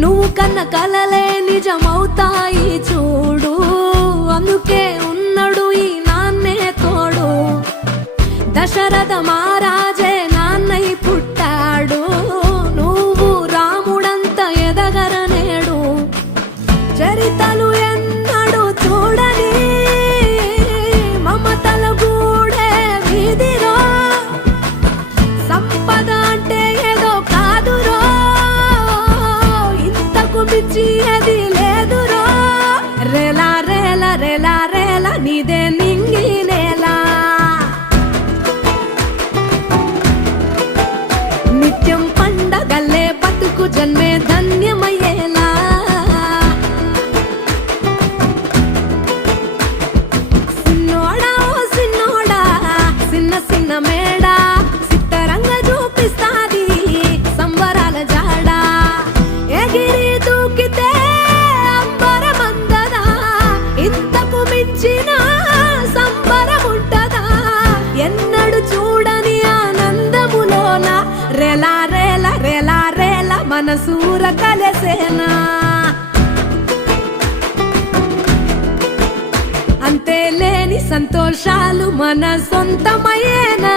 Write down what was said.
నువ్వు కన్న కలలే నిజమవుతాయి చూడు, అందుకే ఉన్నాడు ఈ నాన్నే తోడు. దశరథ మహారాజే నాన్నై పుట్టాడు, నువ్వు రాముడంత ఎదగరనేడు. చరితలు ఎన్నడు చూడని మమతల గూడే వీధిరో, సంపద అంటే ఏదో కాదురో, ఇంతకు మించి అది లేదురో. రేలా రేలా రేలా రేలా నీదే నింగి నేలా, నిత్యం పండగల్లే బతుకు జన్మే ధన్యమయ్యేలా. సిన్నోడా ఓ సిన్నోడా సిన్న సిన్న మేడా, సిత్తరంగా చూపిస్తాది సంబరాల జాడా. ఎగిరి దూకితే అంబరమందదా, ఇంతకు మించిన సంబరముంటదా. ఎన్నడు చూడని ఆనందములోన రేలా రేలా రేలా రేలా మనసూర కలసేనా. అంతే లేని సంతోషాలు మన సొంతమయ్యేనా.